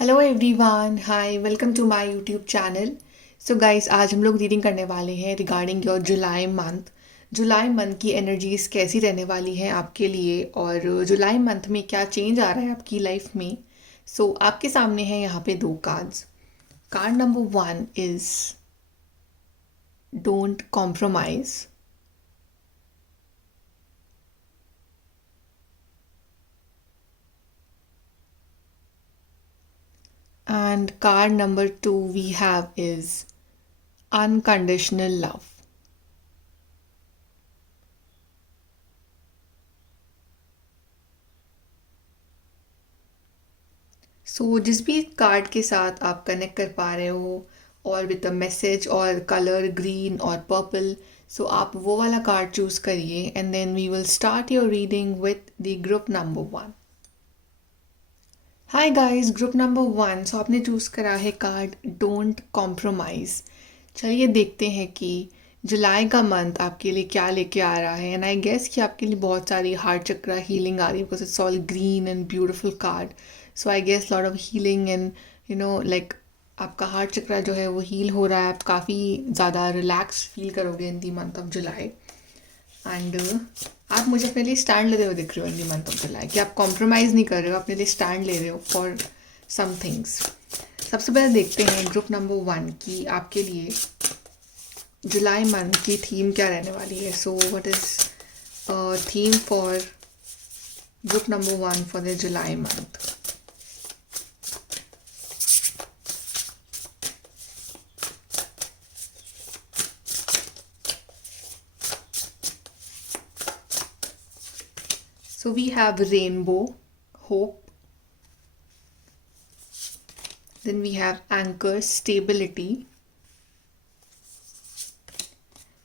Hello everyone, hi, welcome to my YouTube channel. So guys, आज हम लोग reading करने वाले हैं रिगार्डिंग योर जुलाई मंथ। जुलाई मंथ की एनर्जीज कैसी रहने वाली हैं आपके लिए, और जुलाई मंथ में क्या चेंज आ रहा है आपकी लाइफ में। आपके सामने है यहाँ पे दो cards. Card number 1 is don't compromise, and card number 2 we have is unconditional love. जिस भी कार्ड के साथ आप कनेक्ट कर पा रहे हो, और विद द मैसेज और कलर ग्रीन और पर्पल, आप वो वाला कार्ड चूज करिए and then we will start your reading with the group number 1। Hi guys, group number 1। आपने चूज करा है कार्ड डोंट कॉम्प्रोमाइज। चलिए देखते हैं कि जुलाई का मंथ आपके लिए क्या लेके आ रहा है। एंड आई गेस कि आपके लिए बहुत सारी हार्ट चक्रा हीलिंग आ रही है, because it's all green and beautiful card. I guess lot of healing and like आपका हार्ट चक्रा जो है वो हील हो रहा है। आप काफ़ी ज़्यादा रिलैक्स फील करोगे in the month of July. And आप मुझे अपने लिए स्टैंड लेते हुए दिख रहे हो इन दी मंथ ऑफ जुलाई, कि आप कॉम्प्रोमाइज़ नहीं कर रहे हो, अपने लिए स्टैंड ले रहे हो फॉर सम थिंग्स। सबसे पहले देखते हैं ग्रुप नंबर 1 की आपके लिए जुलाई मंथ की थीम क्या रहने वाली है। What is theme for group number 1 for the July month. We have rainbow, hope. Then we have anchor, stability.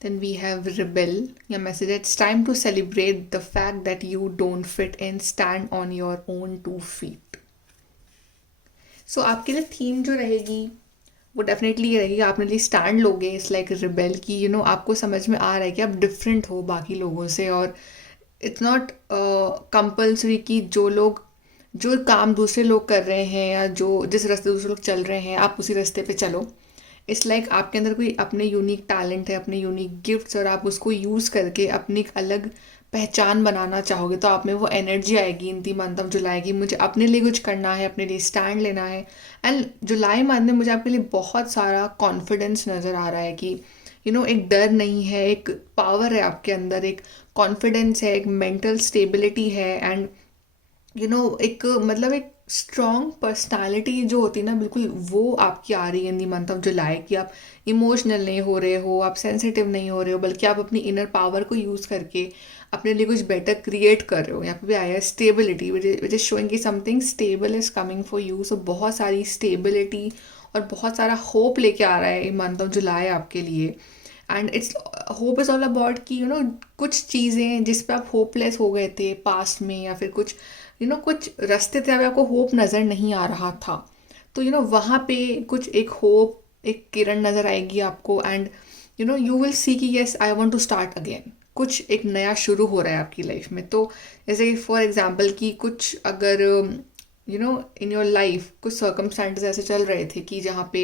Then we have rebel. Your message: it's time to celebrate the fact that you don't fit and stand on your own 2 feet. आपके लिए theme जो रहेगी वो definitely ये रहेगी, आप अपने लिए स्टैंड लोगे। इट्स लाइक रिबेल की आपको समझ में आ रहा है कि आप डिफरेंट हो बाकी लोगों से, और इट्स नॉट कंपल्सरी कि जो काम दूसरे लोग कर रहे हैं या जो जिस रास्ते दूसरे लोग चल रहे हैं आप उसी रास्ते पे चलो। इट्स लाइक आपके अंदर कोई अपने यूनिक टैलेंट है, अपने यूनिक गिफ्ट्स, और आप उसको यूज़ करके अपनी एक अलग पहचान बनाना चाहोगे, तो आप में वो एनर्जी आएगी इन दी मंथ ऑफ जुलाई की मुझे अपने लिए कुछ करना है, अपने लिए स्टैंड लेना है। एंड जुलाई मंथ में मुझे आपके लिए बहुत सारा कॉन्फिडेंस नज़र आ रहा है कि एक डर नहीं है, एक पावर है आपके अंदर, एक कॉन्फिडेंस है, एक मेंटल स्टेबिलिटी है, एंड एक मतलब एक स्ट्रॉन्ग पर्सनालिटी जो होती है ना, बिल्कुल वो आपकी आ रही है in the month of July. कि आप इमोशनल नहीं हो रहे हो, आप सेंसिटिव नहीं हो रहे हो, बल्कि आप अपनी इनर पावर को यूज़ करके अपने लिए कुछ बेटर क्रिएट कर रहे हो। यहाँ पे भी आया है स्टेबिलिटी, विच इज शोइंग कि something stable is coming for you. बहुत सारी स्टेबिलिटी और बहुत सारा होप लेके आ रहा है मंथ ऑफ जुलाई आपके लिए। And it's hope is all about कि कुछ चीज़ें जिस पे आप होपलेस हो गए थे पास्ट में, या फिर कुछ कुछ रास्ते थे अभी आपको होप नज़र नहीं आ रहा था, तो वहाँ पे कुछ एक होप, एक किरण नज़र आएगी आपको। एंड यू विल सी कि yes, I want to start again. कुछ एक नया शुरू हो रहा है आपकी लाइफ में। तो जैसे फॉर एग्जाम्पल कि कुछ अगर इन योर लाइफ कुछ सर्कमस्टांसेस ऐसे चल रहे थे कि जहाँ पे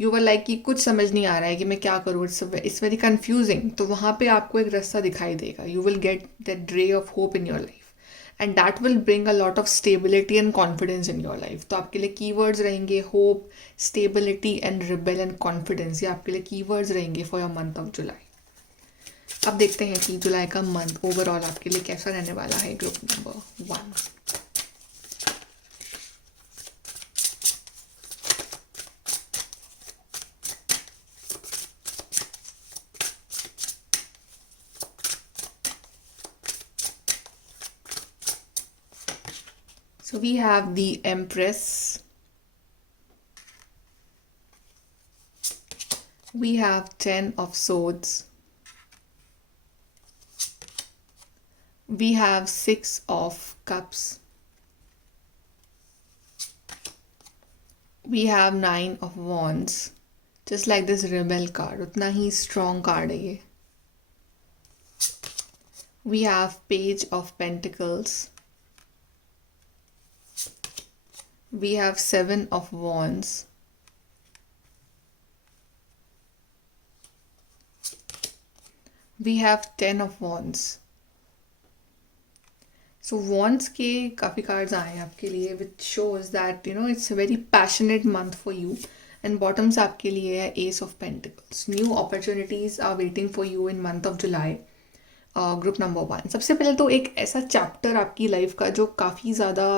यू वर लाइक कि कुछ समझ नहीं आ रहा है कि मैं क्या करूँ, इट्स वेरी कन्फ्यूजिंग, तो वहाँ पे आपको एक रास्ता दिखाई देगा। You will get that ray of hope in your life, and that will bring a lot of stability and confidence in your life. तो आपके लिए कीवर्ड्स रहेंगे hope, stability and rebel and confidence. ये आपके लिए कीवर्ड्स रहेंगे for your month of जुलाई। अब देखते हैं कि जुलाई का मंथ ओवरऑल आपके लिए कैसा रहने वाला है group number 1। We have the Empress. We have 10 of Swords. We have 6 of Cups. We have 9 of Wands. Just like this Rebel card, उतना ही strong card है ये. We have Page of Pentacles. We have Seven of Wands. We have Ten of Wands. So wands के काफ़ी cards आए हैं आपके लिए which shows that it's a very passionate month for you. And bottoms आपके लिए है ace of pentacles. New opportunities are waiting for you in month of July. Group number 1, सबसे पहले तो एक ऐसा चैप्टर आपकी लाइफ का जो काफ़ी ज़्यादा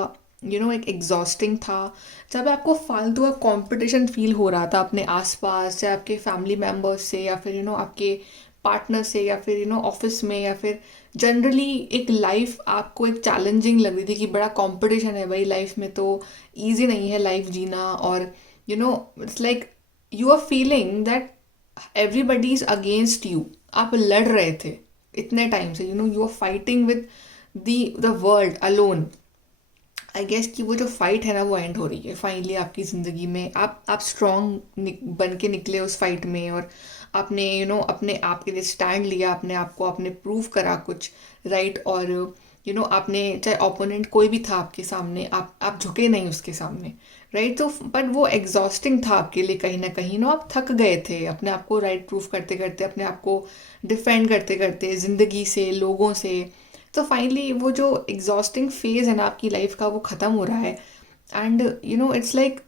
एक एग्जॉस्टिंग था, जब आपको फालतू का कंपटीशन फील हो रहा था अपने आसपास, चाहे आपके फैमिली मेम्बर्स से या फिर आपके पार्टनर से या फिर ऑफिस में, या फिर जनरली एक लाइफ आपको एक चैलेंजिंग लग रही थी कि बड़ा कंपटीशन है भाई लाइफ में, तो ईजी नहीं है लाइफ जीना. और it's like you are feeling that everybody is against you. आप लड़ रहे थे इतने टाइम से, you are fighting with the world alone. I guess कि वो जो फाइट है ना वो एंड हो रही है फाइनली आपकी ज़िंदगी में. आप स्ट्रॉन्ग बन के निकले उस फाइट में, और आपने अपने आप के लिए स्टैंड लिया, अपने आप को आपने प्रूव करा कुछ, राइट. और आपने, चाहे ओपोनेंट कोई भी था आपके सामने, आप झुके नहीं उसके सामने, राइट. तो बट वो एग्जॉस्टिंग था आपके लिए कहीं ना कहीं. आप थक गए थे अपने आप को राइट प्रूव करते करते, अपने आप को डिफेंड करते करते ज़िंदगी से, लोगों से. तो फाइनली वो जो एग्जॉस्टिंग फेज़ है ना आपकी लाइफ का वो ख़त्म हो रहा है. And it's like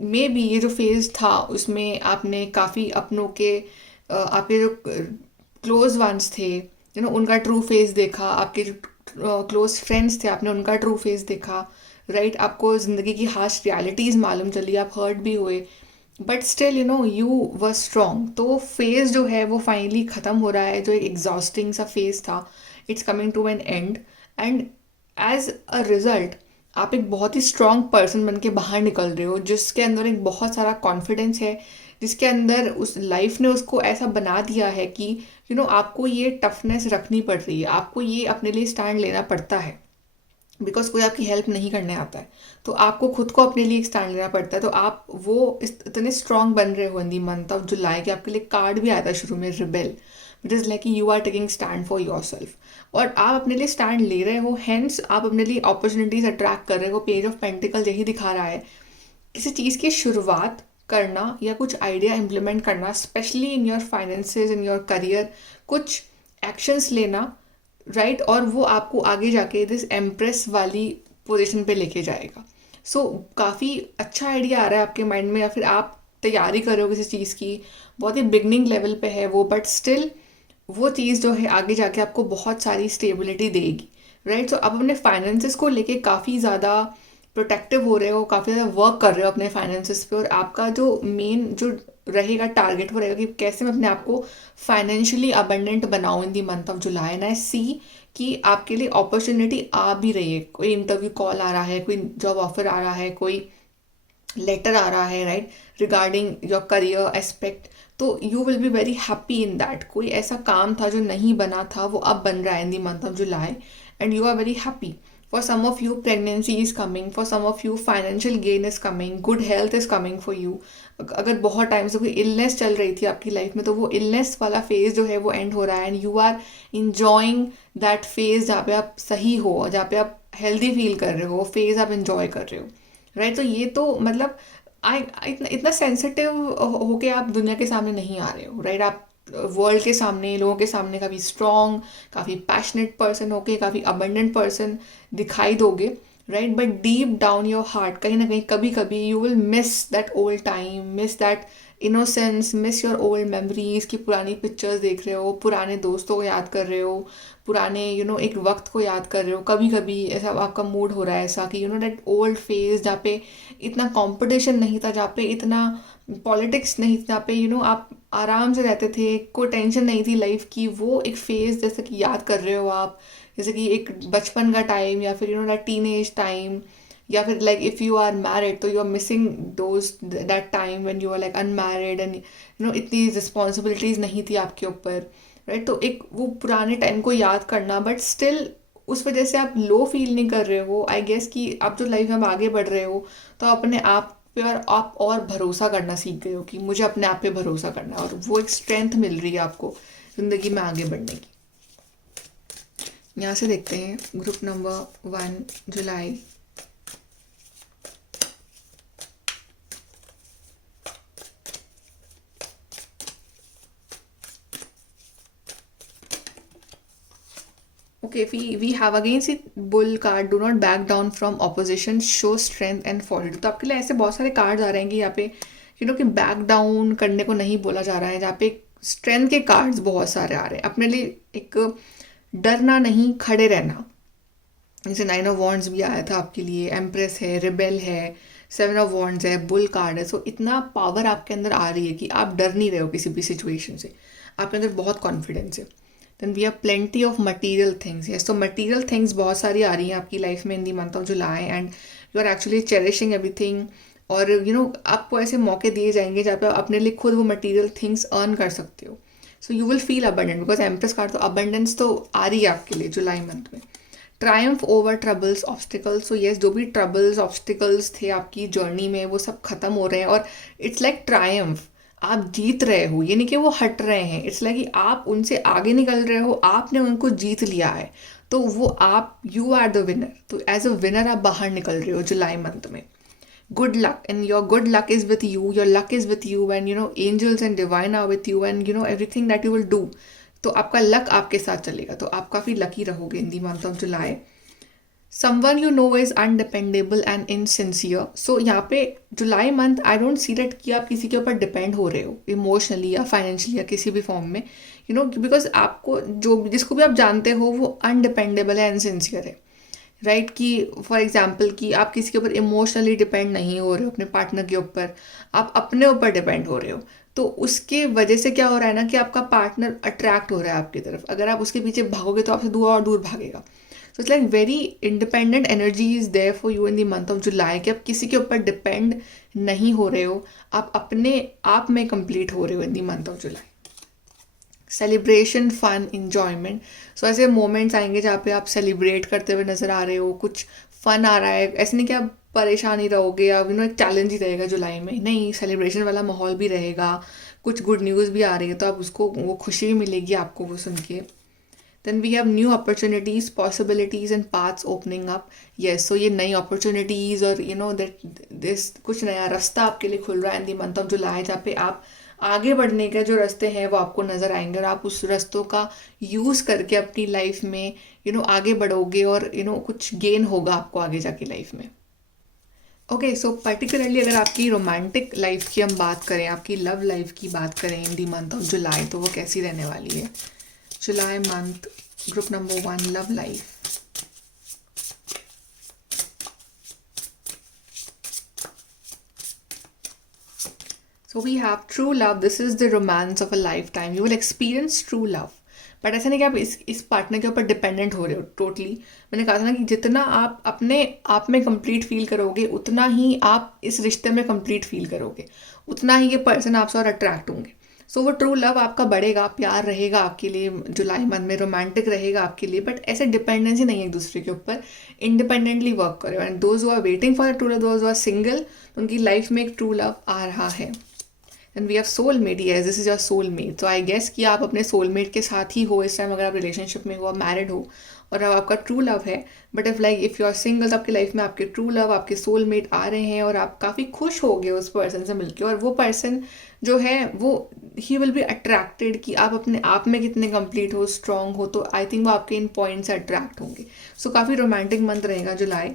may be ये जो फेज़ था उसमें आपने काफ़ी अपनों के आपके जो क्लोज वंस थे उनका ट्रू फेस देखा. आपके जो क्लोज फ्रेंड्स थे आपने उनका ट्रू फेस देखा, राइट. आपको ज़िंदगी की हार्श रियलिटीज़ मालूम चली, आप हर्ट भी हुए, but still you were strong. तो फेज़ जो है वो फाइनली ख़त्म हो रहा है. जो एक एग्जॉस्टिंग सा फेज़ था, it's coming to an end. And as a result आप एक बहुत ही स्ट्रॉन्ग पर्सन बन के बाहर निकल रहे हो, जिसके अंदर एक बहुत सारा कॉन्फिडेंस है, जिसके अंदर उस लाइफ ने उसको ऐसा बना दिया है कि आपको ये टफनेस रखनी पड़ रही है, आपको ये अपने लिए स्टैंड लेना पड़ता है, बिकॉज कोई आपकी हेल्प नहीं करने आता है. तो आपको खुद को अपने लिए एक स्टैंड लेना पड़ता है. तो आप वो इतने स्ट्रॉन्ग बन रहे हो इन दी मंथ ऑफ जुलाई कि आपके लिए कार्ड भी आता है शुरू में, rebel, which is like you are taking stand for your self. और आप अपने लिए स्टैंड ले रहे हो, हैंस आप अपने लिए अपॉर्चुनिटीज अट्रैक्ट कर रहे हो. पेज ऑफ पेंटिकल यही दिखा रहा है, किसी चीज़ की शुरुआत करना या कुछ आइडिया इम्प्लीमेंट करना, specially in your finances, in your career, कुछ एक्शंस लेना, राइट. और वो आपको आगे जाके दिस एम्प्रेस वाली पोजीशन पे लेके जाएगा. सो काफ़ी अच्छा आइडिया आ रहा है आपके माइंड में, या फिर आप तैयारी कर रहे हो किसी चीज़ की, बहुत ही बिगनिंग लेवल पे है वो, बट स्टिल वो चीज़ जो है आगे जाके आपको बहुत सारी स्टेबिलिटी देगी, राइट. सो आप अपने फाइनेंसेस को लेके काफ़ी ज़्यादा प्रोटेक्टिव हो रहे हो, काफ़ी ज़्यादा वर्क कर रहे हो अपने फाइनेंसेस पे. और आपका जो मेन जो रहेगा टारगेट वो रहेगा कि कैसे मैं अपने आप को फाइनेंशियली अबंडेंट बनाऊँ in the month of July. And I see कि आपके लिए अपॉर्चुनिटी आ भी रही है. कोई इंटरव्यू कॉल आ रहा है, कोई जॉब ऑफर आ रहा है, कोई लेटर आ रहा है, right, regarding your career aspect. तो you will be very happy in that. कोई ऐसा काम था जो नहीं बना था वो अब बन रहा है in the month of July, and you are very happy. For some of you, pregnancy is coming. For some of you, financial gain is coming. Good health is coming for you. अगर बहुत time से कोई illness चल रही थी आपकी life में, तो वो इलनेस वाला फेज जो है वो एंड हो रहा है, and you are enjoying that phase जहाँ पे आप सही हो, जहाँ पे आप हेल्दी फील कर रहे हो, वो फेज आप इंजॉय कर रहे हो, राइट. तो ये तो मतलब आई इतना सेंसिटिव होके आप दुनिया के सामने नहीं आ रहे हो, राइट. आप वर्ल्ड के सामने, लोगों के सामने काफ़ी स्ट्रॉन्ग, काफ़ी पैशनेट पर्सन होके, काफ़ी अबंडेंट पर्सन दिखाई दोगे, right. But deep down your heart कहीं ना कहीं कभी कभी you will miss that old time, miss that innocence, miss your old memories. की पुरानी पिक्चर्स देख रहे हो, पुराने दोस्तों को याद कर रहे हो, पुराने एक वक्त को याद कर रहे हो. कभी कभी ऐसा आपका मूड हो रहा है ऐसा कि दैट ओल्ड फेज जहाँ पे इतना कंपटीशन नहीं था, जहाँ पे इतना पॉलिटिक्स नहीं थी, जहाँ पे आप आराम से रहते थे, कोई टेंशन नहीं थी लाइफ की. वो एक फेज़ जैसे कि याद कर रहे हो आप, जैसे कि एक बचपन का टाइम, या फिर दैट टीनेज टाइम, या फिर like if you are married तो you are missing those that time when you are like unmarried, and इतनी रिस्पॉन्सिबिलिटीज़ नहीं थी आपके ऊपर, राइट. तो एक वो पुराने टाइम को याद करना, बट स्टिल उस वजह से आप लो फील नहीं कर रहे हो. आई गेस कि आप जो लाइफ में आगे बढ़ रहे हो तो अपने आप पे और आप और भरोसा करना सीख गए हो कि मुझे अपने आप पे भरोसा करना है, और वो एक स्ट्रेंथ मिल रही है आपको ज़िंदगी में आगे बढ़ने की. यहाँ से देखते हैं group number 1 July. Okay, we have again see bull card, do not back down from opposition, show strength and forward. तो आपके लिए ऐसे बहुत सारे कार्ड्स आ रहे हैं कि यहाँ पे कि बैक डाउन करने को नहीं बोला जा रहा है, जहाँ पे स्ट्रेंथ के कार्ड्स बहुत सारे आ रहे हैं। अपने लिए एक डरना नहीं, खड़े रहना। जैसे 9 ऑफ वॉन्ड्स भी आया था आपके लिए, एम्प्रेस है, रिबेल है, 7 ऑफ वॉन्ड्स है, बुल कार्ड है। सो इतना पावर आपके अंदर आ रही है कि आप डर नहीं रहे हो किसी भी सिचुएशन से, आपके अंदर बहुत कॉन्फिडेंस है। Then we have plenty of material things. Yes, तो मटीरियल थिंग्स बहुत सारी आ रही हैं आपकी लाइफ में in the month of July, and you are actually cherishing everything. और आपको ऐसे मौके दिए जाएंगे जहाँ पे आप अपने लिए खुद वो मटीरियल थिंग्स अर्न कर सकते हो। So you will feel abundant, because empress card तो अबंडेंस तो आ रही है आपके लिए जुलाई मंथ में। Triumph over troubles obstacles. So yes, जो भी ट्रबल्स ऑब्स्टिकल्स थे आपकी जर्नी में वो सब खत्म हो रहे हैं, और इट्स लाइक ट्रायम्फ, आप जीत रहे हो, ये नहीं कि वो हट रहे हैं। इट्स लाइक कि आप उनसे आगे निकल रहे हो, आपने उनको जीत लिया है, तो वो आप, यू आर द विनर। तो एज अ विनर आप बाहर निकल रहे हो जुलाई मंथ में। good luck, and your good luck is with you, your luck is with you, and angels and divine are with you, and everything that you will do, तो आपका luck आपके साथ चलेगा, तो आप काफ़ी लकी रहोगे in the month of July. Someone you know is undependable and insincere. So यहाँ पे July month I don't see that कि आप किसी के ऊपर डिपेंड हो रहे हो इमोशनली या फाइनेंशियली या किसी भी फॉर्म में, बिकॉज आपको जो जिसको भी आप जानते हो वो अनडिपेंडेबल है, इनसिंसियर है, राइट। कि फॉर एग्जाम्पल कि आप किसी के ऊपर इमोशनली डिपेंड नहीं हो रहे हो अपने पार्टनर के ऊपर, आप अपने ऊपर डिपेंड हो रहे हो। तो उसके वजह से क्या हो रहा है ना कि आपका पार्टनर अट्रैक्ट हो रहा है आपकी तरफ। अगर आप उसके पीछे भागोगे तो आपसे दूर और दूर भागेगा। So it's like very independent energy is there for you in the month of July, कि आप किसी के ऊपर डिपेंड नहीं हो रहे हो, आप अपने आप में कंप्लीट हो रहे हो in the month of July. Celebration, fun, enjoyment. So ऐसे मोमेंट्स आएंगे जहाँ पे आप सेलिब्रेट करते हुए नज़र आ रहे हो, कुछ फन आ रहा है। ऐसे नहीं कि आप परेशान ही रहोगे या एक चैलेंज ही रहेगा जुलाई में, नहीं, सेलिब्रेशन वाला माहौल भी रहेगा, कुछ गुड न्यूज़ भी आ रही है, तो आप उसको वो खुशी भी मिलेगी आपको वो सुन के। Then we have new opportunities, possibilities and paths opening up. Yes, so ये नई अपॉर्चुनिटीज़ और दैट दिस कुछ नया रास्ता आपके लिए खुल रहा है इन दी मंथ ऑफ जुलाई, जहाँ पे आप आगे बढ़ने के जो रास्ते हैं वो आपको नज़र आएंगे, और आप उस रास्तों का यूज़ करके अपनी लाइफ में आगे बढ़ोगे, और कुछ गेन होगा आपको आगे जाके लाइफ में। ओके, सो पर्टिकुलरली अगर आपकी रोमांटिक लाइफ की हम बात करें, आपकी लव लाइफ की बात करें इन दी मंथ ऑफ जुलाई, तो वो कैसी रहने वाली है। July month, group number 1, love life. So we have true love. This is the romance of a lifetime. You will experience true love. But ऐसा नहीं कि आप इस पार्टनर के ऊपर डिपेंडेंट हो रहे हो टोटली। मैंने कहा था ना कि जितना आप अपने आप में कंप्लीट फील करोगे, उतना ही आप इस रिश्ते में कंप्लीट फील करोगे, उतना ही ये पर्सन आपसे और अट्रैक्ट होंगे। सो वो ट्रू लव आपका बढ़ेगा, प्यार रहेगा आपके लिए जुलाई मंथ में, रोमांटिक रहेगा आपके लिए, बट ऐसे डिपेंडेंसी नहीं है एक दूसरे के ऊपर। इंडिपेंडेंटली वर्क करो। And those who are waiting for true love, those who are single, उनकी लाइफ में एक ट्रू लव आ रहा है। And we have soulmate. Yes, this is your soulmate. तो आई गेस कि आप अपने सोलमेट के साथ ही हो इस टाइम, अगर आप रिलेशनशिप में हो, आप मैरिड हो और अब आपका ट्रू लव है। But if you are single, तो आपकी लाइफ में आपके ट्रू लव, आपके सोलमेट आ रहे हैं, और आप काफ़ी खुश हो गए उस पर्सन से मिलके। और वो पर्सन जो है वो ही विल बी अट्रैक्टेड कि आप अपने आप में कितने कंप्लीट हो, स्ट्रॉन्ग हो, तो आई थिंक वो आपके इन पॉइंट से अट्रैक्ट होंगे। सो काफ़ी रोमांटिक मंथ रहेगा जुलाई।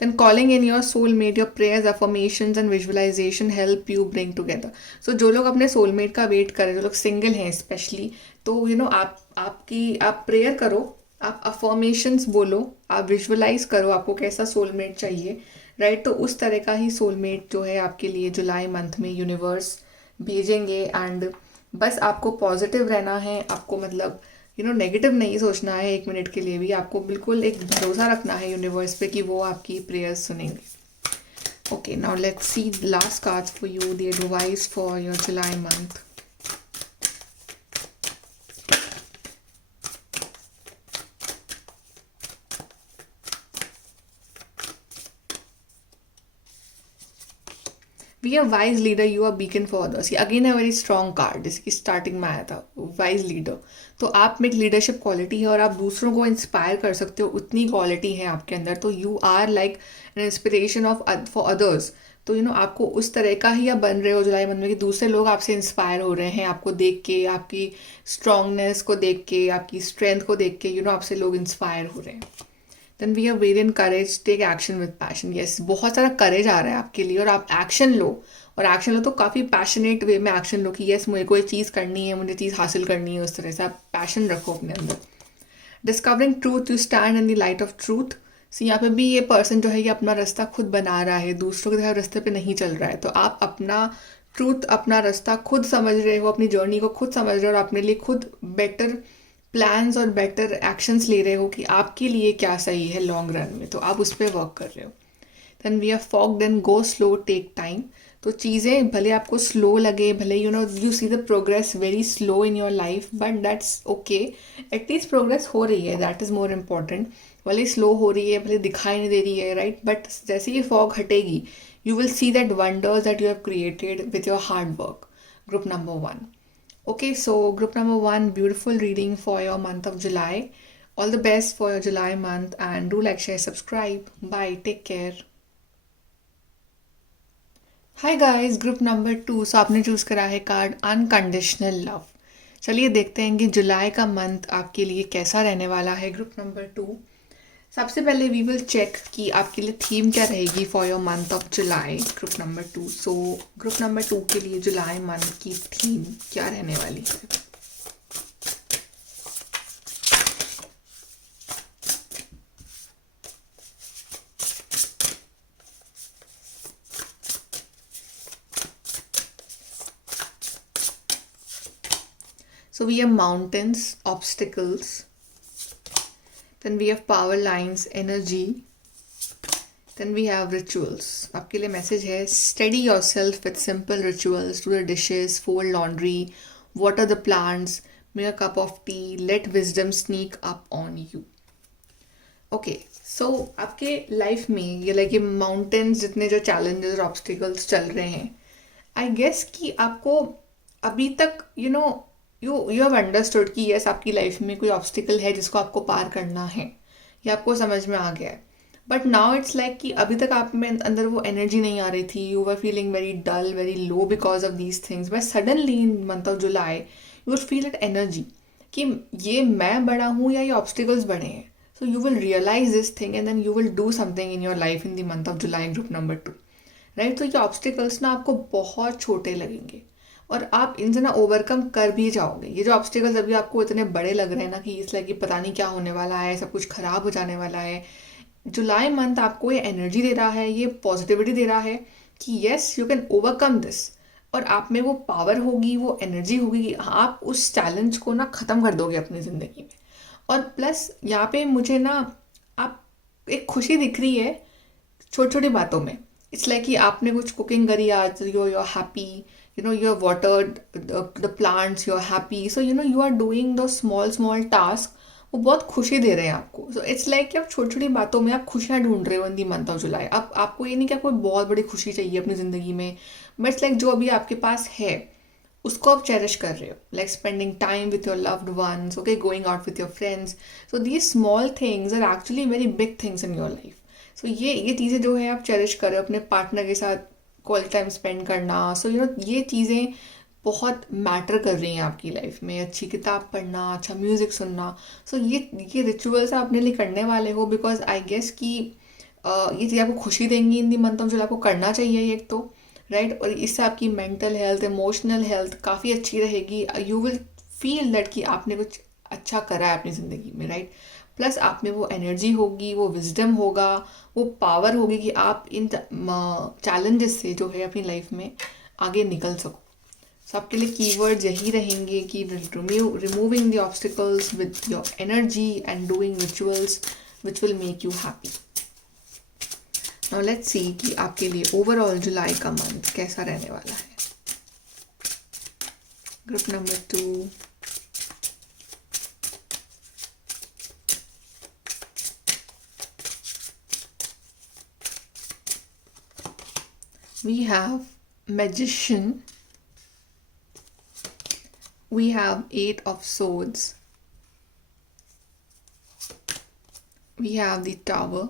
Then calling in your soulmate, your prayers, affirmations and visualization help you bring together. So जो लोग अपने soulmate का वेट कर रहे हैं, जो लोग सिंगल हैं स्पेशली, तो आप प्रेयर करो, आप affirmations बोलो, आप विजुअलाइज करो आपको कैसा सोलमेट चाहिए, राइट। तो उस तरह का ही सोलमेट जो है आपके लिए जुलाई मंथ में यूनिवर्स भेजेंगे। एंड बस आपको पॉजिटिव रहना है, आपको नेगेटिव नहीं सोचना है एक मिनट के लिए भी। आपको बिल्कुल एक भरोसा रखना है यूनिवर्स पे कि वो आपकी प्रेयर्स सुनेंगे। Okay, now let's see the last cards for you, the advice for your July month. We are wise leader, you are beacon for others. ये अगेन है वेरी स्ट्रॉन्ग कार्ड, जैसे कि स्टार्टिंग में आया था वाइज लीडर। तो आप में एक लीडरशिप क्वालिटी है और आप दूसरों को इंस्पायर कर सकते हो, उतनी क्वालिटी है आपके अंदर। तो you are like an inspiration for others. तो आपको उस तरह का ही आप बन रहे हो जुलाई मंथ में कि दूसरे लोग आपसे इंस्पायर हो रहे हैं, आपको देख के, आपकी स्ट्रांगनेस को देख के, आपकी स्ट्रेंथ को देख के आपसे लोग इंस्पायर हो रहे हैं। Then we have very in courage, take action with passion. Yes, बहुत सारा करेज आ रहा है आपके लिए और आप एक्शन लो। और एक्शन लो तो काफ़ी पैशनेट वे में एक्शन लो कि यस, मुझे कोई चीज़ करनी है, मुझे चीज़ हासिल करनी है। उस तरह से आप पैशन रखो अपने अंदर। Discovering truth, you stand in the light of truth. See यहाँ पे भी ये पर्सन जो है ये अपना रास्ता खुद बना रहा है, दूसरों के रास्ते पे नहीं चल रहा है। तो आप अपना ट्रूथ, अपना रास्ता खुद समझ रहे हो, अपनी जर्नी को खुद समझ रहे हो और अपने लिए खुद बेटर प्लान्स और बेटर एक्शंस ले रहे हो कि आपके लिए क्या सही है लॉन्ग रन में। तो आप उस पर वर्क कर रहे हो। Then we are fog, then go slow, take time. तो चीज़ें भले आपको स्लो लगे, भले you see the progress very slow in your life, but that's okay. At least progress हो रही है, दैट इज़ मोर इम्पॉर्टेंट। भले स्लो हो रही है, भले दिखाई नहीं दे रही है, राइट, बट जैसे ये fog हटेगी, you will see that wonders that you have created with your hard work. Group number 1. Okay, so group number 1, beautiful reading for your month of July. All the best for your July month, and do like, share, subscribe. Bye, take care. Hi guys, group number 2. So आपने choose करा है card unconditional love. चलिए देखते हैं कि जुलाई का month आपके लिए कैसा रहने वाला है। ग्रुप नंबर 2, सबसे पहले वी विल चेक कि आपके लिए थीम क्या रहेगी for your month of July, group number 2। So group number 2 के लिए जुलाई मंथ की थीम क्या रहने वाली है? So we have mountains, obstacles, then we have power lines, energy, then we have rituals. आपके लिए मैसेज है, steady yourself with simple rituals, do the dishes, fold laundry, water the plants, make a cup of tea, let wisdom sneak up on you. Okay, so आपके life में ये like ये mountains जितने जो challenges और obstacles चल रहे हैं, आई गेस कि आपको अभी तक यू हैव अंडरस्टूड कि यस, आपकी लाइफ में कोई ऑब्स्टिकल है जिसको आपको पार करना है, ये आपको समझ में आ गया है। बट नाउ इट्स लाइक कि अभी तक आप में अंदर वो एनर्जी नहीं आ रही थी, you were feeling very dull, very low because of these things, but suddenly in month of July you will feel that energy कि ये मैं बड़ा हूँ या ये ऑब्स्टिकल्स बड़े हैं। So you will realize this thing and then you will do something in your life in the month of July, group number 2. Right, तो ये ऑब्स्टिकल्स ना आपको बहुत छोटे लगेंगे और आप इनसे ना ओवरकम कर भी जाओगे। ये जो ऑब्स्टिकल्स अभी आपको इतने बड़े लग रहे हैं ना कि इसलिए कि पता नहीं क्या होने वाला है, सब कुछ खराब हो जाने वाला है, जुलाई मंथ आपको ये एनर्जी दे रहा है, ये पॉजिटिविटी दे रहा है कि yes, you can overcome this. और आप में वो पावर होगी, वो एनर्जी होगी कि आप उस चैलेंज को ना ख़त्म कर दोगे अपनी ज़िंदगी में। और प्लस यहाँ पे मुझे ना आप एक खुशी दिख रही है छोटी छोटी बातों में। इट्स लाइक कि आपने कुछ कुकिंग करी आज, you are happy, you are watered the plants, you are happy, so you are doing the small small task, वो बहुत खुशी दे रहे हैं आपको। सो इट्स लाइक कि आप छोटी छोटी बातों में आप खुशियाँ ढूंढ रहे हो इन दी मंथ ऑफ जुलाई। अब आपको ये नहीं कि आपको बहुत बड़ी खुशी चाहिए अपनी ज़िंदगी में, बट इट्स लाइक जो अभी आपके पास है उसको आप चेरिश कर रहे हो, like spending time with your loved ones, okay, going out with your friends. So these small things are actually very big things in your life. So ये चीज़ें जो है आप चेरिश कर रहे हो, अपने पार्टनर के साथ क्वालिटी टाइम स्पेंड करना। सो ये चीज़ें बहुत मैटर कर रही हैं आपकी लाइफ में। अच्छी किताब पढ़ना, अच्छा म्यूज़िक सुनना, सो ये रिचुअल्स आप अपने लिए करने वाले हो बिकॉज आई गेस कि ये चीज़ आपको खुशी देंगी इन दी मंथ ऑफ जुलाई। आपको करना चाहिए एक तो, राइट, और इससे आपकी मेंटल हेल्थ, इमोशनल हेल्थ काफ़ी अच्छी रहेगी। यू विल फील दैट कि आपने कुछ अच्छा करा है अपनी ज़िंदगी में, राइट। प्लस आप में वो एनर्जी होगी, वो विजडम होगा, वो पावर होगी कि आप इन चैलेंजेस से जो है अपनी लाइफ में आगे निकल सको। सो आपके लिए कीवर्ड्स यही रहेंगे कि removing the obstacles with your energy and doing rituals which will make you happy. Now let's सी कि आपके लिए ओवरऑल जुलाई का मंथ कैसा रहने वाला है। Group number 2, we have Magician, we have 8 of Swords, we have the Tower,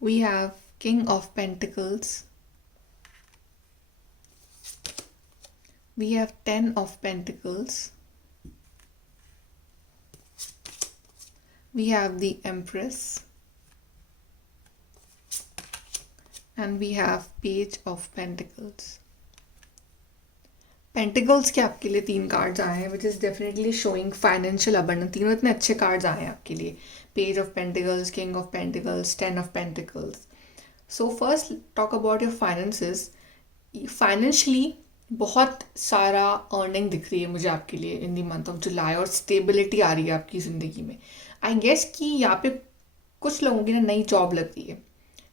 we have King of Pentacles. We have 10 of Pentacles. We have the Empress. And we have Page of Pentacles. Pentacles के आपके लिए 3 cards आए हैं, which is definitely showing financial abundance. तीनों इतने अच्छे cards आए हैं आपके लिए. Page of pentacles, king of pentacles, 10 of pentacles. So first talk about your finances. Financially बहुत सारा अर्निंग दिख रही है मुझे आपके लिए इन दी मंथ ऑफ जुलाई, और स्टेबिलिटी आ रही है आपकी ज़िंदगी में. आई गेस कि यहाँ पे कुछ लोगों की ना नई जॉब लग रही है.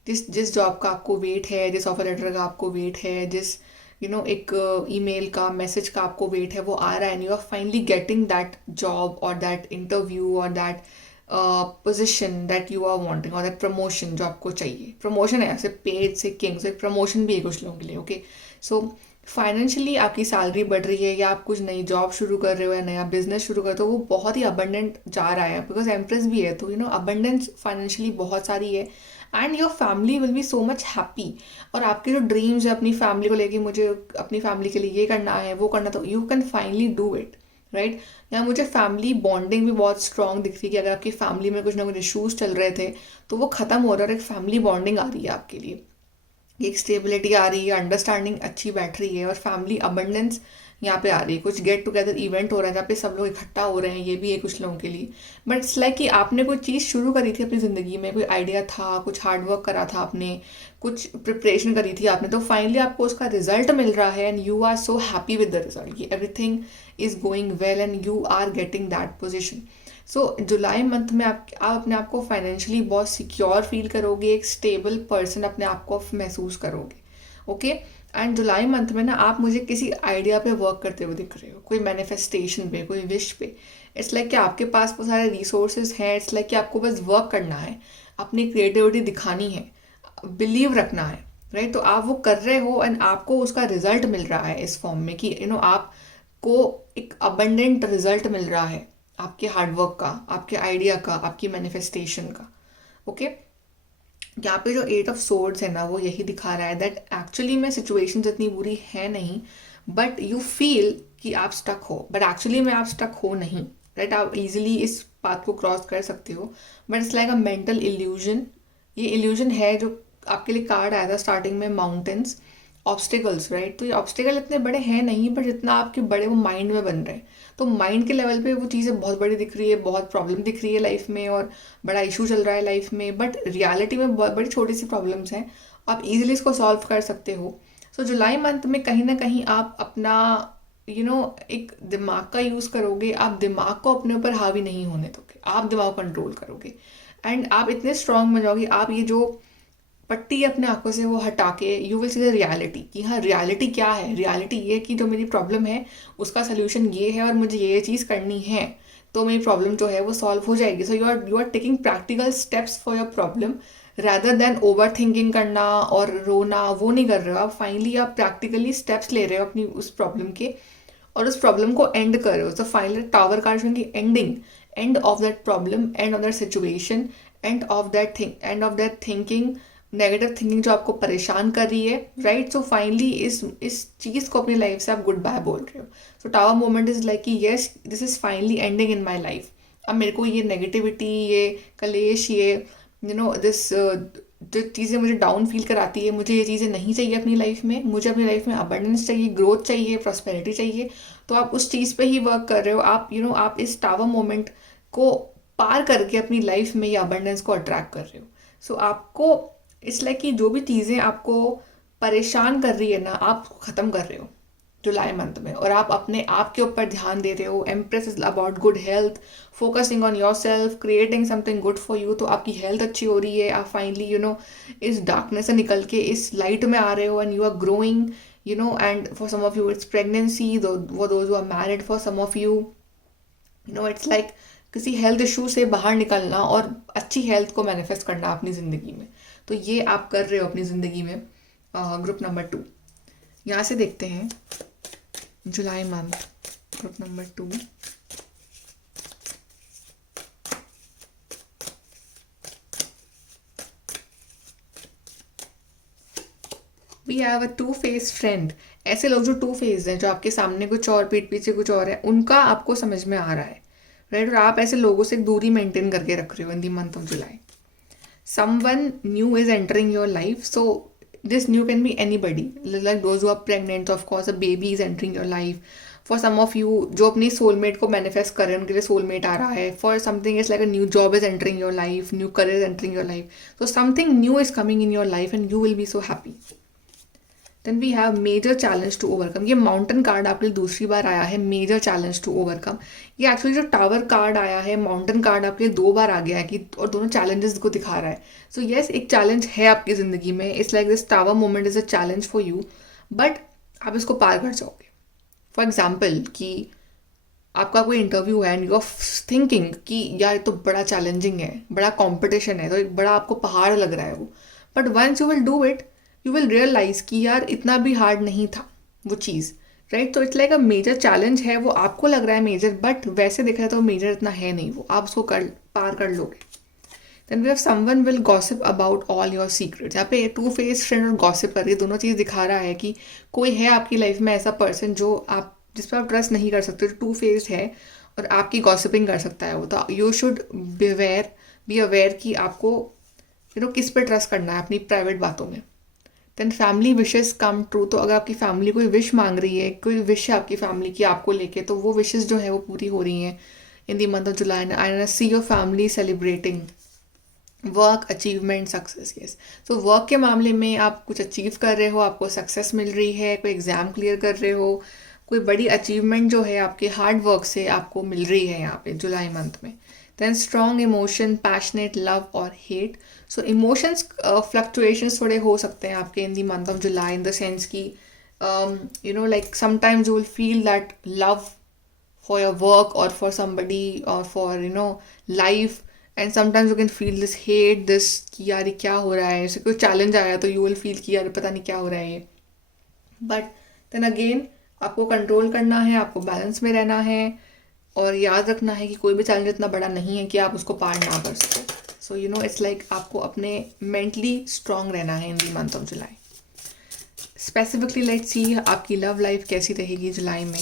जिस जॉब का आपको वेट है, जिस ऑफर लेटर का आपको वेट है, जिस एक ईमेल का, मैसेज का आपको वेट है, वो आ रहा है, and you are finally getting that job और दैट इंटरव्यू और that position that you are wanting, और दैट प्रमोशन जो आपको चाहिए. प्रमोशन है ऐसे पेड से किंग, सो एक प्रमोशन भी है कुछ लोगों के लिए. ओके, सो फाइनेंशियली आपकी सैलरी बढ़ रही है, या आप कुछ नई जॉब शुरू कर रहे हो या नया बिजनेस शुरू कर रहे हो, तो वो बहुत ही अबंडेंट जा रहा है, बिकॉज एम्प्रेस भी है, तो अबंडेंस फाइनेंशियली बहुत सारी है. And your family will be so much happy. और आपके जो ड्रीम्स है अपनी फैमिली को लेके, मुझे अपनी फैमिली के लिए ये करना है, वो करना, तो you can finally do it, right. यहाँ मुझे फैमिली बॉन्डिंग भी बहुत स्ट्रॉन्ग दिख रही है, कि अगर आपकी फैमिली में कुछ ना कुछ इशूज़ चल रहे थे तो वो ख़त्म हो रहा है, और एक फैमिली बॉन्डिंग आ रही है आपके लिए. एक स्टेबिलिटी आ रही है, अंडरस्टैंडिंग अच्छी बैठ रही है, और फैमिली अबंडेंस यहाँ पे आ रही है. कुछ गेट टुगेदर इवेंट हो रहा है जहाँ पे सब लोग इकट्ठा हो रहे हैं, ये भी है कुछ लोगों के लिए. बट इट्स लाइक कि आपने कोई चीज़ शुरू करी थी अपनी ज़िंदगी में, कोई आइडिया था, कुछ हार्डवर्क करा था आपने, कुछ प्रिपरेशन करी थी आपने, तो फाइनली आपको उसका रिजल्ट मिल रहा है, and you are so happy with the result, कि everything is going well and you are getting that position. So July month में आप अपने आप को फाइनेंशियली बहुत सिक्योर फील करोगे, एक स्टेबल पर्सन अपने आप को महसूस करोगे. ओके, एंड जुलाई मंथ में ना आप मुझे किसी आइडिया पे वर्क करते हुए दिख रहे हो, कोई मैनिफेस्टेशन पे, कोई विश पे. इट्स लाइक कि आपके पास बहुत सारे रिसोर्सेज हैं. इट्स लाइक कि आपको बस वर्क करना है, अपनी क्रिएटिविटी दिखानी है, बिलीव रखना है, राइट. तो आप वो कर रहे हो, एंड आपको उसका रिजल्ट मिल रहा है इस फॉर्म में, कि आपको एक अबंडेंट रिजल्ट मिल रहा है आपके हार्डवर्क का, आपके आइडिया का, आपकी मैनिफेस्टेशन का. ओके, यहाँ पे जो 8 ऑफ सोर्ड्स है ना, वो यही दिखा रहा है दैट एक्चुअली में सिचुएशंस इतनी बुरी है नहीं, बट यू फील कि आप स्टक हो, बट एक्चुअली में आप स्टक हो नहीं, राइट. आप इजीली इस बात को क्रॉस कर सकते हो, but it's like a mental illusion. ये इल्यूजन है जो आपके लिए कार्ड आया था स्टार्टिंग में, माउंटेन्स, ऑब्स्टिकल्स, राइट. तो ये ऑब्स्टिकल इतने बड़े हैं नहीं, बट जितना आपके बड़े वो माइंड में बन रहे हैं. तो माइंड के लेवल पे वो चीज़ें बहुत बड़ी दिख रही है, बहुत प्रॉब्लम दिख रही है लाइफ में, और बड़ा इशू चल रहा है लाइफ में, बट रियलिटी में बहुत बड़ी छोटी सी प्रॉब्लम्स हैं. आप इजीली इसको सॉल्व कर सकते हो. सो जुलाई मंथ में कहीं ना कहीं आप अपना एक दिमाग का यूज़ करोगे. आप दिमाग को अपने ऊपर हावी नहीं होने दोगे, आप दिमाग को कंट्रोल करोगे, एंड आप इतने स्ट्रांग बन जाओगे. आप ये जो पट्टी अपने आंखों से वो हटा के you will see the reality, कि हाँ रियलिटी क्या है. रियलिटी ये कि जो मेरी प्रॉब्लम है उसका सोल्यूशन ये है, और मुझे ये चीज़ करनी है, तो मेरी प्रॉब्लम जो है वो सॉल्व हो जाएगी. So you are taking practical steps for your problem, rather than over thinking करना और रोना. वो नहीं कर रहे हो आप. फाइनली आप प्रैक्टिकली स्टेप्स ले रहे हो अपनी उस प्रॉब्लम के, और उस प्रॉब्लम को एंड कर रहे हो. तो फाइनली टावर कार्ड की ending, end of that problem, end of that situation, end of that thinking, negative thinking जो आपको परेशान कर रही है, राइट. सो फाइनली इस चीज़ को अपनी लाइफ से आप गुड बाय बोल रहे हो. सो टावर मोमेंट इज लाइक कि yes, this is finally ending in my life. अब मेरे को ये नेगेटिविटी, ये कलेश, ये दिस जो चीज़ें मुझे डाउन फील कराती है, मुझे ये चीज़ें नहीं चाहिए अपनी लाइफ में. मुझे अपनी लाइफ में अबंडेंस चाहिए, ग्रोथ चाहिए, प्रॉस्पेरिटी चाहिए. तो आप उस चीज़ पे ही वर्क कर रहे हो. आप आप इस टावर मोमेंट को पार करके अपनी लाइफ में ये अबंडेंस को अट्रैक्ट कर रहे हो. सो आपको इट्स लाइक कि जो भी चीज़ें आपको परेशान कर रही है ना, आप ख़त्म कर रहे हो जुलाई मंथ में, और आप अपने आप के ऊपर ध्यान दे रहे हो. Empress is about good health, focusing on your self, creating something good for you. तो आपकी हेल्थ अच्छी हो रही है. आप फाइनली इस डार्कनेस से निकल के इस लाइट में आ रहे हो, and you are growing, and for some of you it's pregnancy, for those who are married, for some of you it's like किसी हेल्थ इशू से बाहर निकलना और अच्छी हेल्थ को मैनिफेस्ट करना अपनी ज़िंदगी में. तो ये आप कर रहे हो अपनी ज़िंदगी में. ग्रुप नंबर 2, यहाँ से देखते हैं July month, group number 2. We have a two face friend. ऐसे लोग जो टू फेस हैं, जो आपके सामने कुछ और पीठ पीछे कुछ और है, उनका आपको समझ में आ रहा है, राइट। और आप ऐसे लोगों से एक दूरी मेंटेन करके रख रहे हो in the month of July. Someone new is entering your life, so this new can be anybody, like those who are pregnant, of course a baby is entering your life. For some of you जो अपनी soulmate को manifest कर रहे हैं, उनके लिए soulmate आ रहा है. For something it's like a new job is entering your life, new career is entering your life, so something new is coming in your life and you will be so happy. Then we have major challenge to overcome. ये mountain card आपके लिए दूसरी बार आया है, major challenge to overcome. ये actually जो tower card आया है, माउंटेन कार्ड आपके लिए 2 बार आ गया है कि, और दोनों चैलेंजेस को दिखा रहा है। सो येस, एक चैलेंज है आपकी ज़िंदगी में। It's like this tower moment is a challenge for you, but आप इसको पार कर जाओगे। फॉर एग्जाम्पल कि आपका कोई इंटरव्यू है एंड यू आर थिंकिंग कि यार ये तो बड़ा चैलेंजिंग है, बड़ा कॉम्पिटिशन है, तो एक बड़ा आपको पहाड़ लग रहा है वो। But once you will do it, you will realize कि यार इतना भी हार्ड नहीं था वो चीज़, राइट। तो it's like a major challenge है, वो आपको लग रहा है मेजर, बट वैसे देखा जाए तो मेजर इतना है नहीं, वो आप उसको पार कर लोगे। Then we have someone will gossip about all your secrets. यहाँ पे टू फेस फ्रेंड और गॉसिप पर ये दोनों चीज़ दिखा रहा है कि कोई है आपकी लाइफ में ऐसा पर्सन जो आप, जिस पर आप ट्रस्ट नहीं कर सकते, जो टू फेस्ड है और आपकी गॉसिपिंग कर सकता है वो। तो यू शुड बी अवेयर कि आपको किस पे ट्रस्ट करना है अपनी प्राइवेट बातों में। देन फैमिली विशेस कम ट्रू। तो अगर आपकी फैमिली कोई विश मांग रही है, कोई विश है आपकी फैमिली की आपको लेके, तो वो विशेस जो है वो पूरी हो रही हैं in the month of July. I see your family celebrating work achievement success. Yes, so work के मामले में आप कुछ अचीव कर रहे हो, आपको सक्सेस मिल रही है, कोई एग्ज़ाम क्लियर कर रहे हो, कोई बड़ी अचीवमेंट जो है आपके हार्ड वर्क से आपको मिल रही है यहाँ पे जुलाई मंथ में। Then strong emotion, passionate love और हेट। सो इमोशंस फ्लक्चुएशंस थोड़े हो सकते हैं आपके in the month of July, in the sense कि like sometimes you will feel that love for your work or for somebody or for life, and sometimes you can feel this hate, this कि यार ये क्या हो रहा है, ऐसे कोई चैलेंज आया तो you will feel कि यार पता नहीं क्या हो रहा है ये। बट देन अगेन आपको कंट्रोल करना है, आपको बैलेंस में रहना है, और याद रखना है कि कोई भी चैलेंज इतना बड़ा नहीं है कि आप उसको पार ना कर सको। सो इट्स लाइक आपको अपने मेंटली स्ट्रांग रहना है in the month of July. Specifically let's see आपकी लव लाइफ कैसी रहेगी जुलाई में।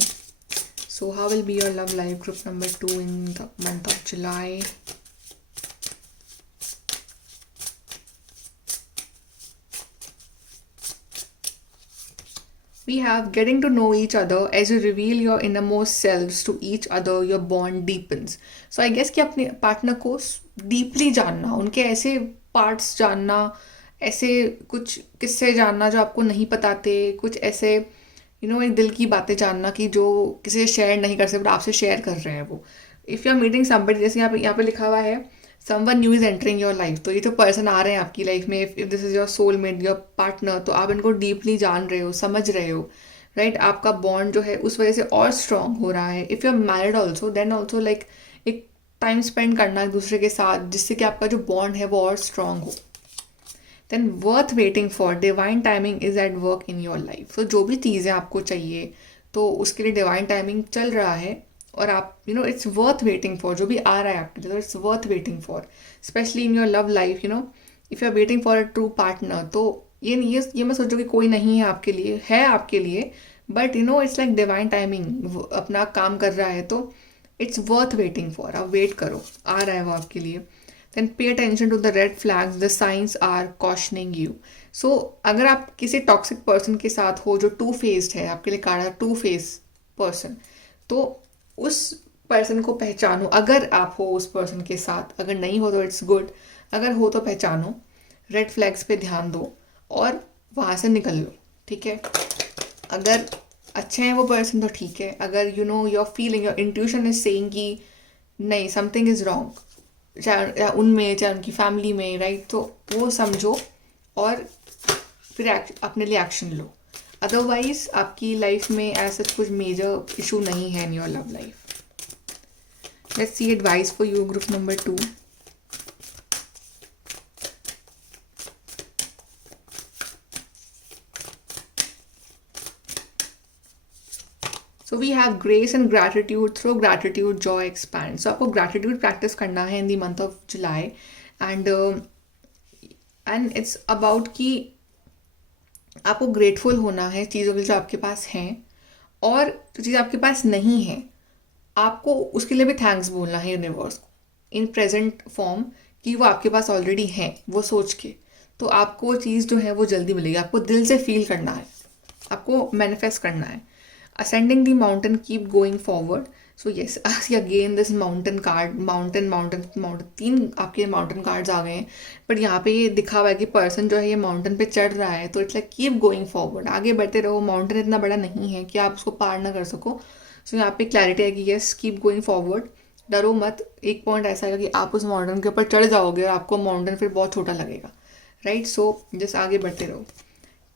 So how will be your love life, group number 2, in the month of July? We have getting to know each other. As you reveal your innermost selves to each other, your bond deepens. So I guess कि अपने partner को deeply जानना, उनके ऐसे parts जानना, ऐसे कुछ किस्से जानना जो आपको नहीं बताते, कुछ ऐसे एक दिल की बातें जानना कि जो किसी से शेयर नहीं कर सकते बट आपसे शेयर कर रहे हैं वो। If you are meeting somebody, जैसे यहाँ पे लिखा हुआ है someone new is entering your life, तो ये जो पर्सन आ रहे हैं आपकी लाइफ में, if this is your soulmate, your partner, तो आप इनको डीपली जान रहे हो, समझ रहे हो, राइट। आपका बॉन्ड जो है उस वजह से और स्ट्रॉन्ग हो रहा है। If you are married also, then also like एक टाइम स्पेंड करना एक दूसरे के साथ, जिससे कि आपका जो बॉन्ड है वो और स्ट्रॉन्ग हो। Then worth waiting for, divine timing is at work in your life. तो जो भी चीज़ें आपको चाहिए तो उसके लिए डिवाइन टाइमिंग चल रहा है, और आप इट्स वर्थ वेटिंग फॉर, जो भी आ रहा है आपके लिए, तो it's worth waiting for, specially in your love life. If you are waiting for a true partner, तो ये मैं सोचो कि कोई नहीं है आपके लिए, है आपके लिए, but it's like divine timing अपना काम कर रहा है, तो इट्स वर्थ वेटिंग फॉर। आप वेट करो, आ रहा है वो आपके लिए। then pay attention to the red flags, the signs are cautioning you. So अगर आप किसी टॉक्सिक पर्सन के साथ हो जो टू फेस्ड है, आपके लिए कार्ड है टू फेस पर्सन, तो उस पर्सन को पहचानो। अगर आप हो उस पर्सन के साथ, अगर नहीं हो तो इट्स गुड, अगर हो तो पहचानो, रेड फ्लैग्स पे ध्यान दो और वहाँ से निकल लो, ठीक है। अगर अच्छे हैं वो पर्सन तो ठीक है, अगर your feeling, your intuition is saying कि नहीं समथिंग इज रॉन्ग, चाहे उनमें चाहे उनकी फैमिली में, राइट, तो वो समझो और फिर अपने लिए एक्शन लो। अदरवाइज आपकी लाइफ में ऐसा कुछ मेजर इशू नहीं है in your love life. Let's see advice for you, group number 2। So we have grace and gratitude, through gratitude joy expand. So आपको ग्रैटिट्यूड प्रैक्टिस करना है in the month of July, and it's about कि आपको grateful होना है चीज़ों के लिए जो आपके पास हैं, और जो चीज़ आपके पास नहीं है आपको उसके लिए भी थैंक्स बोलना है यूनिवर्स को इन प्रेजेंट फॉर्म, कि वो आपके पास ऑलरेडी है वो सोच के। तो आपको वो चीज़ जो है वो जल्दी मिलेगी, आपको दिल से फील करना है, आपको मैनिफेस्ट करना है। ascending the mountain, keep going forward. So yes, again this mountain card, mountain mountain mountain, तीन आपके माउंटेन कार्ड्स आ गए हैं। बट यहाँ पे ये दिखा हुआ है कि पर्सन जो है ये माउंटेन पे चढ़ रहा है, तो it's like keep going forward, आगे बढ़ते रहो। माउंटेन इतना बड़ा नहीं है कि आप उसको पार ना कर सको। सो यहाँ पे क्लैरिटी है कि यस कीप गोइंग फॉरवर्ड, डरो मत। एक पॉइंट ऐसा है कि आप उस माउंटेन के ऊपर चढ़ जाओगे और आपको माउंटेन फिर बहुत छोटा लगेगा, राइट। सो जस्ट आगे बढ़ते रहो।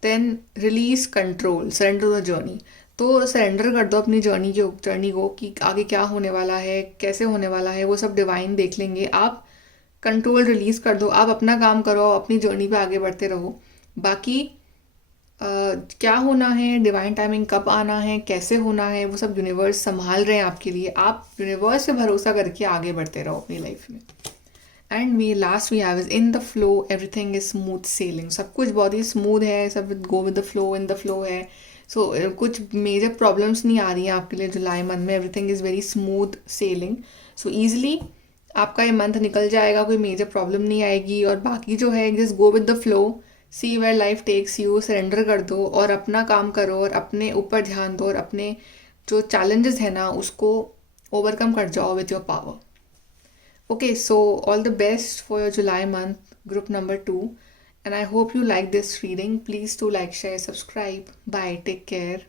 Then release control, surrender the journey. तो सरेंडर कर दो अपनी जर्नी को कि आगे क्या होने वाला है, कैसे होने वाला है, वो सब डिवाइन देख लेंगे। आप कंट्रोल रिलीज कर दो, आप अपना काम करो, अपनी जर्नी पे आगे बढ़ते रहो। बाकी क्या होना है, डिवाइन टाइमिंग कब आना है, कैसे होना है, वो सब यूनिवर्स संभाल रहे हैं आपके लिए। आप यूनिवर्स पे भरोसा करके आगे बढ़ते रहो अपनी लाइफ में। And we last we have is in the flow, everything is smooth sailing. सब कुछ बहुत ही स्मूथ है, सब go with the flow, in the flow है। सो कुछ मेजर प्रॉब्लम्स नहीं आ रही हैं आपके लिए जुलाई मंथ में, everything is very smooth selling. So easily आपका ये मंथ निकल जाएगा, कोई मेजर प्रॉब्लम नहीं आएगी। और बाकी जो है just go with the flow, see where life takes you, surrender कर दो और अपना काम करो और अपने ऊपर ध्यान दो और अपने जो चैलेंजेस है ना उसको ओवरकम कर जाओ with your power. Okay, so all the best for your July month, group number 2. And I hope you like this reading. Please do like, share, subscribe. Bye. Take care.